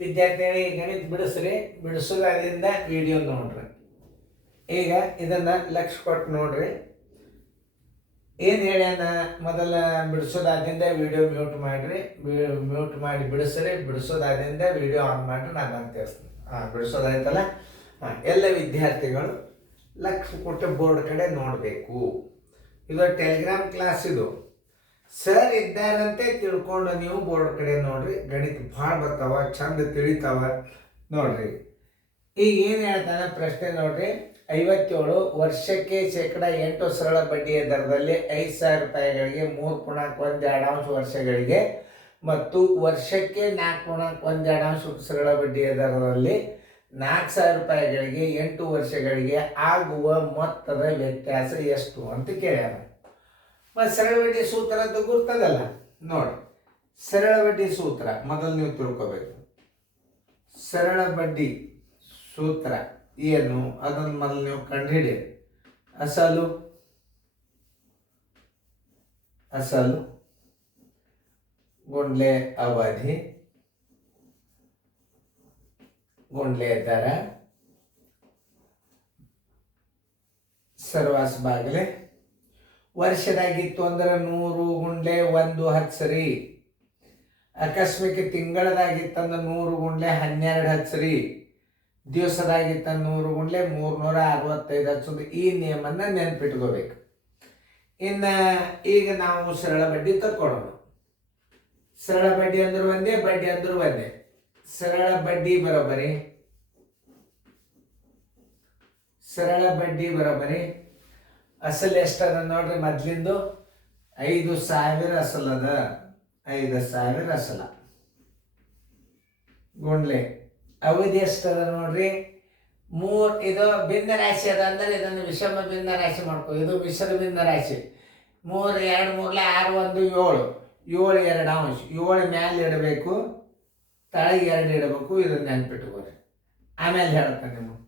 ವಿದ್ಯಾರ್ಥಿಗಳಿಗೆ ಗಣಿತ ಬಿಡಿಸ್ರಿ, ಬಿಡಿಸೋದ್ರಿಂದ ವಿಡಿಯೋ ನೋಡ್ರಿ. ಈಗ ಇದನ್ನ ಲಕ್ಷ ಕೊಟ್ಟು ನೋಡ್ರಿ. ಏನು ಹೇಳ್ಯಾನ, ಮೊದಲ ಬಿಡಿಸೋದಾದಿಂದ ವಿಡಿಯೋ ಮ್ಯೂಟ್ ಮಾಡಿರಿ, ಮ್ಯೂಟ್ ಮಾಡಿ ಬಿಡಿಸ್ರಿ, ಬಿಡಿಸೋದಾದಿಂದ ವಿಡಿಯೋ ಆನ್ ಮಾಡಿರಿ, ನಾನು ಅಂತೇಳ್ತೀನಿ. ಬಿಡಿಸೋದಾಯ್ತಲ್ಲ. ಎಲ್ಲ ವಿದ್ಯಾರ್ಥಿಗಳು ಲಕ್ಷ ಕೊಟ್ಟು ಬೋರ್ಡ್ ಕಡೆ ನೋಡಬೇಕು. ಇದು ಟೆಲಿಗ್ರಾಮ್ ಕ್ಲಾಸ್. ಇದು ಸರ್ ಇದ್ದಾರಂತೆ ತಿಳ್ಕೊಂಡು ನೀವು ಬೋರ್ಡ್ ಕಡೆ ನೋಡ್ರಿ. ಗಣಿತ ಭಾಳ ಬರ್ತಾವ, ಚಂದ ತಿಳಿತಾವ ನೋಡ್ರಿ. ಈಗ ಏನು ಹೇಳ್ತಾನೆ ಪ್ರಶ್ನೆ ನೋಡ್ರಿ. 57 ವರ್ಷಕ್ಕೆ (8) ಸರಳ ಬಡ್ಡಿಯ ದರದಲ್ಲಿ 5,000 ರೂಪಾಯಿಗಳಿಗೆ 3.12 ವರ್ಷಗಳಿಗೆ ಮತ್ತು ವರ್ಷಕ್ಕೆ 4.12 ಸರಳ ಬಡ್ಡಿಯ ದರದಲ್ಲಿ 4,000 ರೂಪಾಯಿಗಳಿಗೆ 8 ವರ್ಷಗಳಿಗೆ ಆಗುವ ಮೊತ್ತದ ವ್ಯತ್ಯಾಸ ಎಷ್ಟು ಅಂತ ಕೇಳ್ಯಾರ. ಮತ್ತು ಸರಳ ಬಡ್ಡಿ ಸೂತ್ರ ಅಂತ ಗುರ್ತದಲ್ಲ ನೋಡಿ. ಸರಳ ಬಡ್ಡಿ ಸೂತ್ರ ಮೊದಲು ನೀವು ತಿಳ್ಕೋಬೇಕು. ಸರಳ ಬಡ್ಡಿ ಸೂತ್ರ ಏನು ಅದನ್ನು ಮೊದಲು ನೀವು ಕಂಡುಹಿಡಿಯಿರಿ. ಅಸಲು ಗುಂಡ್ಲೆ ಅವಧಿ ಗುಂಡ್ಲೆ ದರ ಸರ್ವಾಸ ಬಾಗಿಲೆ. ವರ್ಷದಾಗಿತ್ತು ಅಂದ್ರೆ 100 ಗುಂಡ್ಲೆ 1 ಹಚ್ಚರಿ. ಆಕಸ್ಮಿಕ ತಿಂಗಳದಾಗಿತ್ತಂದ್ರೆ 100 ಗುಂಡ್ಲೆ 12 ಹಚ್ಚರಿ. ದಿವಸದಾಗಿತ್ತ 100 ಗುಂಡ್ಲೆ 365 ಹಚ್ಚೋದು. ಈ ನಿಯಮನ್ನ ನೆನ್ಪಿಟ್ಕೋಬೇಕು. ಇನ್ನು ಈಗ ನಾವು ಸರಳ ಬಡ್ಡಿ ತಕ್ಕೊಳ್ಳೋಣ. ಸರಳ ಬಡ್ಡಿ ಅಂದ್ರೆ ಒಂದೇ, ಬಡ್ಡಿ ಅಂದ್ರೆ ಒಂದೇ. ಸರಳ ಬಡ್ಡಿ ಬರೋಬರಿ ಅಸಲು ಎಷ್ಟದ ನೋಡ್ರಿ. ಮೊದ್ಲಿಂದು 5,000 ಅಸಲದ. 5,000 ಅಸಲ. ಗುಂಡ್ಲೆ ಅವಧಿ ಎಷ್ಟದ ನೋಡ್ರಿ. ಇದು ಭಿನ್ನ ರಾಶಿ ಅದ ಅಂದ್ರೆ ಇದನ್ನು ವಿಷಮ ಭಿನ್ನ ರಾಶಿ ಮಾಡ್ಕೊ. ಇದು ಮಿಶ್ರ ಭಿನ್ನ ರಾಶಿ. 3 2 3 6 1 7 7 2 ಅಂಶ. 7 ಮ್ಯಾಲೆ ಇಡಬೇಕು, ತಳಗೆ 2 ಇಡಬೇಕು. ಇದನ್ನ ನೆನ್ಪಿಟ್ಕೋರಿ. ಆಮೇಲೆ ಹೇಳ್ತಾನೆ ನಿಮಗೆ.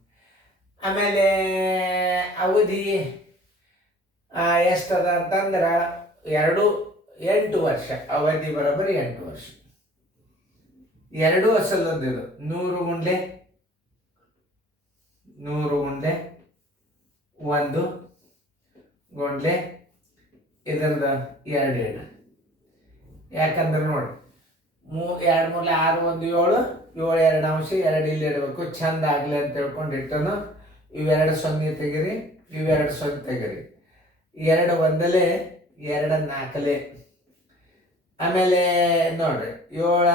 ಆಮೇಲೆ ಅವಧಿ ಎಷ್ಟದ ಅಂತಂದ್ರೆ 8 ವರ್ಷ. ಅವಧಿ ಬರೋಬ್ಬರಿ 8 ವರ್ಷ. 2 ಅಸಲದಿದು. 100 ಗುಂಡ್ಲೆ 1 ಗುಂಡ್ಲೆ ಇದರದ 2 ಯಾಕಂದ್ರೆ ನೋಡಿ 2 3 6 1 7 7 2 ಅಂಶ. 2 ಇಲ್ಲಿ ಇಡಬೇಕು, ಚಂದ ಆಗಲಿ ಅಂತ ಹೇಳ್ಕೊಂಡು ಇಟ್ಟನು. ಇವೆರಡು 0 ತೆಗಿರಿ, ಇವೆರಡು 0 ತೆಗಿರಿ. 2 1 2 4. ಆಮೇಲೆ ನೋಡ್ರಿ 7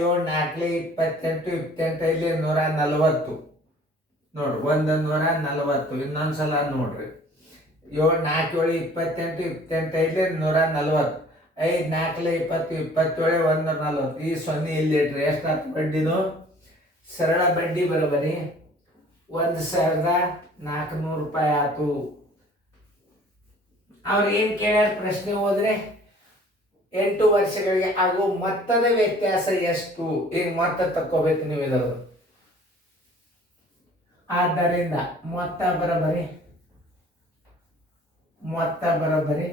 4 28 28 ಇಲ್ಲಿ 140 ನೋಡ್ರಿ. 140. ಇನ್ನೊಂದ್ಸಲ ನೋಡ್ರಿ. 7 4 7 28 28 ಇಲ್ಲಿ 140. 5 4 20 27 140. ಈ 0 ಇಲ್ಲಿ ಇಟ್ರಿ. ಎಷ್ಟಾಯ್ತು ಬಡ್ಡಿದು? ಸರಳ ಬಡ್ಡಿ ಬರೋಬರಿ 1,400 ರೂಪಾಯಿ ಆಯ್ತು. ಅವ್ರು ಏನು ಕೇಳ್ಯಾರ ಪ್ರಶ್ನೆ ಹೋದ್ರೆ 8 ವರ್ಷಗಳಿಗೆ ಆಗುವ ಮೊತ್ತದ ವ್ಯತ್ಯಾಸ ಎಷ್ಟು? ಈಗ ಮೊತ್ತ ತಕ್ಕೋಬೇಕು ನೀವು ಇದರದು. ಆದ್ದರಿಂದ ಮೊತ್ತ ಬರೋಬರಿ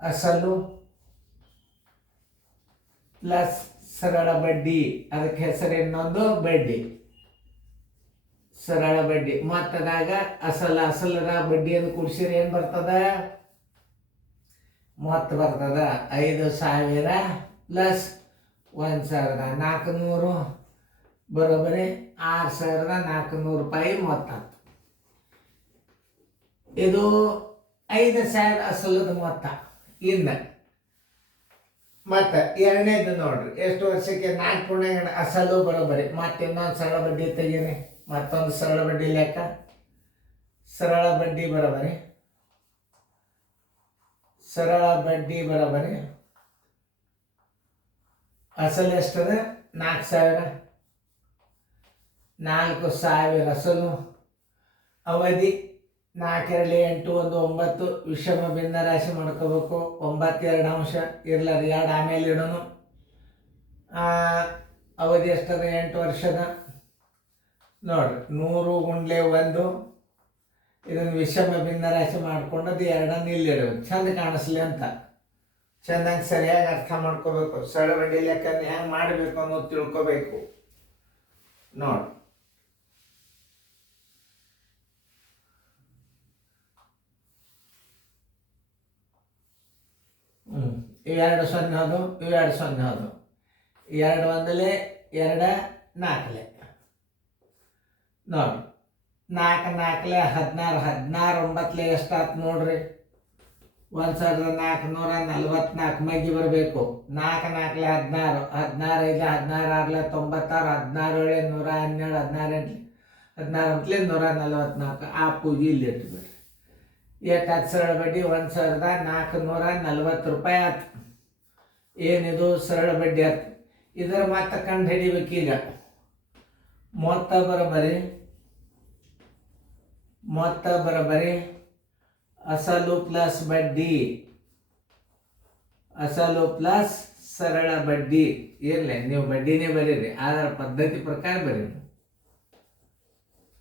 ಅಸಲು ಪ್ಲಸ್ ಸರಳ ಬಡ್ಡಿ. ಅದಕ್ಕೆ ಹೆಸರು ಇನ್ನೊಂದು ಬಡ್ಡಿ. ಸರಳ ಬಡ್ಡಿ ಮೊತ್ತದಾಗ ಅಸಲದ ಬಡ್ಡಿಯನ್ನು ಕೂಡಿಸಿದ್ರೆ ಏನು ಬರ್ತದ? ಮೊತ್ತ ಬರ್ತದ 5,000 ಪ್ಲಸ್ 1,400 ಬರೋಬರಿ 6,400 ರೂಪಾಯಿ ಮೊತ್ತ. ಇದು 5,000 ಅಸಲದ ಮೊತ್ತ. ಇನ್ನು ಮತ್ತೆ ಎರಡನೇದು ನೋಡ್ರಿ. ಎಷ್ಟು ವರ್ಷಕ್ಕೆ 4.2 ಅಸಲು ಬರೋಬರಿ. ಮತ್ತೆ ಇನ್ನೊಂದು ಸರಳ ಬಡ್ಡಿ ತೆಗೀರಿ. ಮತ್ತೊಂದು ಸರಳ ಬಡ್ಡಿ ಲೆಕ್ಕ. ಸರಳ ಬಡ್ಡಿ ಬರೋಬರಿ ಅಸಲು ಎಷ್ಟದ? 4,000. 4,000 ಅಸಲು. ಅವಧಿ 4 2 8 1 9. ವಿಷಮ ಭಿನ್ನ ರಾಶಿ ಮಾಡ್ಕೋಬೇಕು. 9 2 ಅಂಶ ಇರ್ಲಾರ 2 ಆಮೇಲೆ ಇಡೋನು. ಅವಧಿ ಎಷ್ಟದ? 8 ವರ್ಷದ. ನೋಡ್ರಿ 100 ಗುಂಡ್ಲೆ 1. ಇದನ್ನು ವಿಷಮ ಭಿನ್ನ ರಾಶಿ ಮಾಡ್ಕೊಂಡದ್ದು 2 ಇಲ್ಲಿ ಇಡಬೇಕು, ಚಂದ ಕಾಣಿಸ್ಲಿ ಅಂತ. ಚೆನ್ನಾಗಿ ಸರಿಯಾಗಿ ಅರ್ಥ ಮಾಡ್ಕೋಬೇಕು. ಸರಳ ಬಡ್ಡಿ ಲೆಕ್ಕನ ಹೆಂಗೆ ಮಾಡಬೇಕು ಅನ್ನೋದು ತಿಳ್ಕೋಬೇಕು. ನೋಡಿ, ಇವೆರಡು ಸೊನ್ನೆ ಹೋದು, ಇವೆರಡು ಸೊನ್ನೆ ಹೋದು, ಎರಡು ಒಂದಲೇ, ಎರಡು ನಾಲ್ಕಲೆ. ನೋಡಿ, ನಾಲ್ಕು ನಾಲ್ಕಲೆ 16, 16 9 ಎಷ್ಟಾಯ್ತು ನೋಡ್ರಿ? 1444 ಮಗ್ಗಿ ಬರಬೇಕು. 4 4 16, 16 5 16 6 96, 16 7 112, 16 8 144. ಆ ಪೂಜೆ ಇಲ್ಲಿ ಇಟ್ಬಿಡ್ರಿ. ಎಷ್ಟು ಸರಳ ಬಡ್ಡಿ? 1440 ರೂಪಾಯಿ ಆಯ್ತು. ಏನಿದು ಸರಳ ಬಡ್ಡಿ ಆಯ್ತು. ಇದರ ಮತ್ತೆ ಕಂಡು ಹಿಡಿಬೇಕೀಗ. ಮೊತ್ತ ಬರಬರಿ ಅಸಲು ಪ್ಲಸ್ ಬಡ್ಡಿ, ಅಸಲು ಪ್ಲಸ್ ಸರಳ ಬಡ್ಡಿ. ಇರಲಿ, ನೀವು ಬಡ್ಡಿನೇ ಬರೀರಿ, ಅದರ ಪದ್ಧತಿ ಪ್ರಕಾರ ಬರೀರಿ.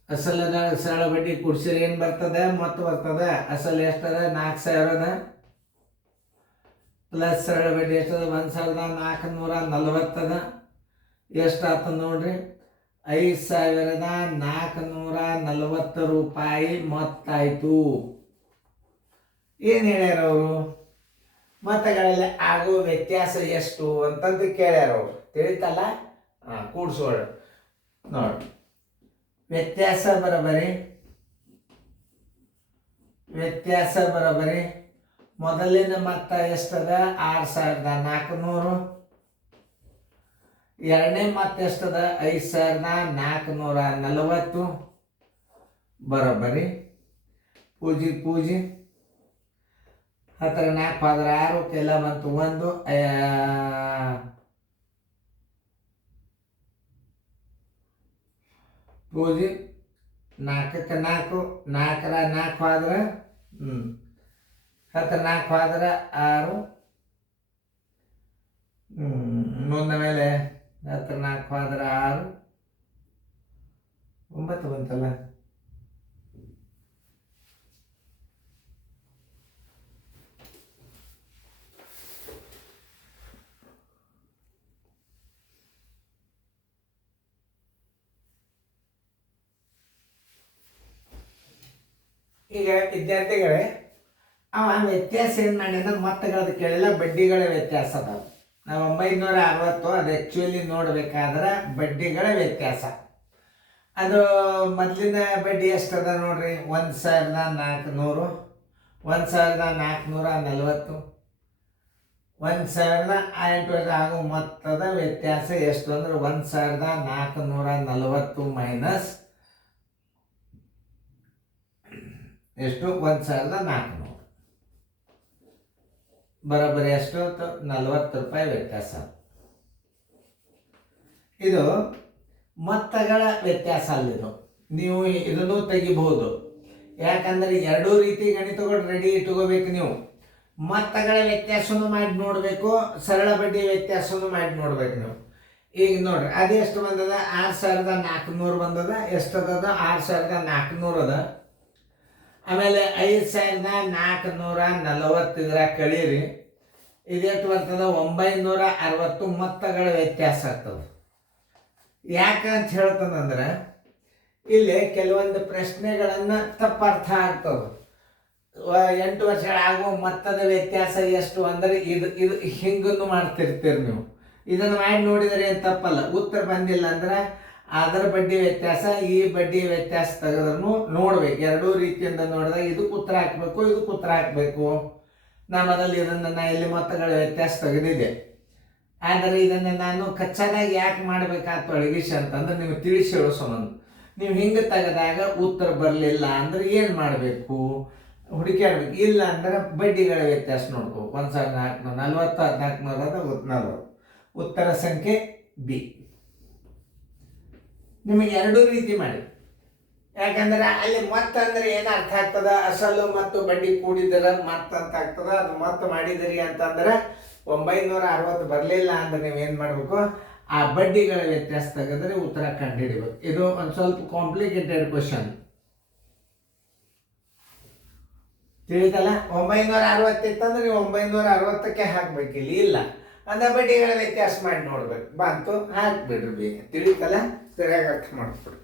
ಅಸಲದ ಸರಳ ಬಡ್ಡಿ ಕೂಡಿಸಿದ್ರೆ ಏನು ಬರ್ತದೆ? ಮೊತ್ತ ಬರ್ತದೆ. ಅಸಲು ಎಷ್ಟದ? 4000 ಪ್ಲಸ್ ಸರಳ ಬಡ್ಡಿ ಎಷ್ಟದ? 1440 ಎಷ್ಟಾಯ್ತು ನೋಡ್ರಿ? 5440 ರೂಪಾಯಿ ಮೊತ್ತಾಯಿತು. ಏನು ಹೇಳ್ಯಾರ ಅವರು? ಮೊತ್ತಗಳಲ್ಲಿ ಆಗುವ ವ್ಯತ್ಯಾಸ ಎಷ್ಟು ಅಂತಂದು ಕೇಳ್ಯಾರ ಅವರು. ತಿಳಿತಲ್ಲ? ಕೂಡ್ಸೋಣ ನೋಡಿ. ವ್ಯತ್ಯಾಸ ಬರಬರಿ ಮೊದಲಿನ ಮೊತ್ತ ಎಷ್ಟದ? 6400. ಎರಡನೇ ಮೊತ್ತ ಎಷ್ಟದ? 5440 ಬರೋಬ್ಬರಿ. ಪೂಜಿ 10 4 ಹೋದ್ರೆ 6, ಕೆಲ ಬಂತು 1. ಪೂಜಿ 4ಕ್ಕೆ 4, 4ರ 4 ಹೋದ್ರೆ 10 4 ಹೋದ್ರೆ 6. ಮುಂದ ಮೇಲೆ 10 4 ಹೋದ್ರೆ 6, 9 ಬಂತಲ್ಲ. ಈಗ ವಿದ್ಯಾರ್ಥಿಗಳೇ, ಅವ ವ್ಯತ್ಯಾಸ ಏನು ಮಾಡ್ಯಾನ? ಮೊತ್ತಗಳದ್ದು ಕೇಳಿಲ್ಲ, ಬಡ್ಡಿಗಳ ವ್ಯತ್ಯಾಸ ಅದಾವ. ನಾವು 960 ಅದು ಆ್ಯಕ್ಚುಲಿ ನೋಡ್ಬೇಕಾದ್ರೆ ಬಡ್ಡಿಗಳ ವ್ಯತ್ಯಾಸ. ಅದು ಮೊದಲಿನ ಬಡ್ಡಿ ಎಷ್ಟದ ನೋಡ್ರಿ? 1400, 1440, 1800 ಆಗೋ ಮೊತ್ತದ ವ್ಯತ್ಯಾಸ ಎಷ್ಟು ಅಂದ್ರೆ 1440 ಮೈನಸ್ ಎಷ್ಟು? 1400 ಬರೋಬ್ಬರಿ ಎಷ್ಟು? 40 ರೂಪಾಯಿ ವ್ಯತ್ಯಾಸ. ಇದು ಮೊತ್ತಗಳ ವ್ಯತ್ಯಾಸ ಅಲ್ಲಿದು. ನೀವು ಇದನ್ನು ತೆಗಿಬಹುದು. ಯಾಕಂದ್ರೆ ಎರಡೂ ರೀತಿ ಗಣಿತಗಳು ರೆಡಿ ಇಟ್ಕೋಬೇಕು. ನೀವು ಮೊತ್ತಗಳ ವ್ಯತ್ಯಾಸವನ್ನು ಮಾಡಿ ನೋಡಬೇಕು, ಸರಳ ಬಡ್ಡಿ ವ್ಯತ್ಯಾಸವನ್ನು ಮಾಡಿ ನೋಡ್ಬೇಕು ನೀವು. ಈಗ ನೋಡ್ರಿ, ಅದೆಷ್ಟು ಬಂದದ? 6400 ಬಂದದ. ಎಷ್ಟದ? 6400 ಅದ. ಆಮೇಲೆ 5440 ಇದ್ರ ಕಳೀರಿ, ಇದೆಷ್ಟು ಬರ್ತದ? 960 ಮೊತ್ತಗಳ ವ್ಯತ್ಯಾಸ ಆಗ್ತದೆ. ಯಾಕಂತ ಹೇಳ್ತಂದ್ರೆ ಇಲ್ಲಿ ಕೆಲವೊಂದು ಪ್ರಶ್ನೆಗಳನ್ನು ತಪ್ಪರ್ಥ ಆಗ್ತದೆ. 8 ವರ್ಷ ಆಗುವ ಮೊತ್ತದ ವ್ಯತ್ಯಾಸ ಎಷ್ಟು ಅಂದರೆ ಇದು ಹಿಂಗನ್ನು ಮಾಡ್ತಿರ್ತೀರಿ ನೀವು. ಇದನ್ನು ಮಾಡಿ ನೋಡಿದರೆ ಏನು ತಪ್ಪಲ್ಲ. ಉತ್ತರ ಬಂದಿಲ್ಲ ಅಂದ್ರೆ ಅದರ ಬಡ್ಡಿ ವ್ಯತ್ಯಾಸ ಈ ಬಡ್ಡಿ ವ್ಯತ್ಯಾಸ ತೆಗೆದ್ರೂ ನೋಡ್ಬೇಕು. ಎರಡೂ ರೀತಿಯಿಂದ ನೋಡಿದಾಗ ಇದಕ್ಕೆ ಉತ್ತರ ಹಾಕಬೇಕು, ಇದಕ್ಕೆ ಉತ್ತರ ಹಾಕಬೇಕು. ನಮ್ಮದಲ್ಲಿ ಇದನ್ನು ಇಲ್ಲಿ ಮೊತ್ತಗಳ ವ್ಯತ್ಯಾಸ ತೆಗೆದಿದೆ. ಆದರೆ ಇದನ್ನು ನಾನು ಕಚ್ಚಾದಾಗಿ ಯಾಕೆ ಮಾಡಬೇಕಾಯ್ತು ಅಳಗಿಸಿ ಅಂತಂದ್ರೆ ನೀವು ತಿಳಿಸಿ ಹೇಳೋ ಸಂಬಂಧ. ನೀವು ಹಿಂಗೆ ತೆಗೆದಾಗ ಉತ್ತರ ಬರಲಿಲ್ಲ ಅಂದ್ರೆ ಏನು ಮಾಡಬೇಕು? ಹುಡುಕಾಡ್ಬೇಕು. ಇಲ್ಲ ಅಂದ್ರೆ ಬಡ್ಡಿಗಳ ವ್ಯತ್ಯಾಸ ನೋಡ್ಕೋ. 1440, 1440 ಉತ್ತರ ಸಂಖ್ಯೆ ಬಿ. ನಿಮಗೆ ಎರಡೂ ರೀತಿ ಮಾಡಿ. ಯಾಕಂದ್ರೆ ಅಲ್ಲಿ ಮೊತ್ತ ಅಂದ್ರೆ ಏನು ಅರ್ಥ ಆಗ್ತದ? ಅಸಲು ಮತ್ತು ಬಡ್ಡಿ ಕೂಡಿದರ ಮೊತ್ತ ಅಂತ ಆಗ್ತದ. ಅದು ಮೊತ್ತ ಮಾಡಿದಿರಿ ಅಂತಂದ್ರೆ 960 ಬರಲಿಲ್ಲ ಅಂದ್ರೆ ನೀವೇನು ಮಾಡಬೇಕು? ಆ ಬಡ್ಡಿಗಳ ವ್ಯತ್ಯಾಸ ತೆಗೆದ್ರೆ ಉತ್ತರ ಕಂಡುಹಿಡಿಬೇಕು. ಇದು ಒಂದು ಸ್ವಲ್ಪ ಕಾಂಪ್ಲಿಕೇಟೆಡ್ ಕ್ವಶನ್. ತಿಳಿತಲ್ಲ. 960 ಇತ್ತಂದ್ರೆ ನೀವು 960ಕ್ಕೆ ಹಾಕ್ಬೇಕಿಲ್ಲ. ಇಲ್ಲ ಅಂದ ಬಡ್ಡಿಗಳ ವ್ಯತ್ಯಾಸ ಮಾಡಿ ನೋಡ್ಬೇಕು. ಬಂತು ಹಾಕ್ಬಿಡ್ರಿ ಬೇಗ. ತಿಳಿತಲ್ಲ, ಸರಿಯಾಗಿ ಅರ್ಥ ಮಾಡ್ಕೊಡ್ರಿ.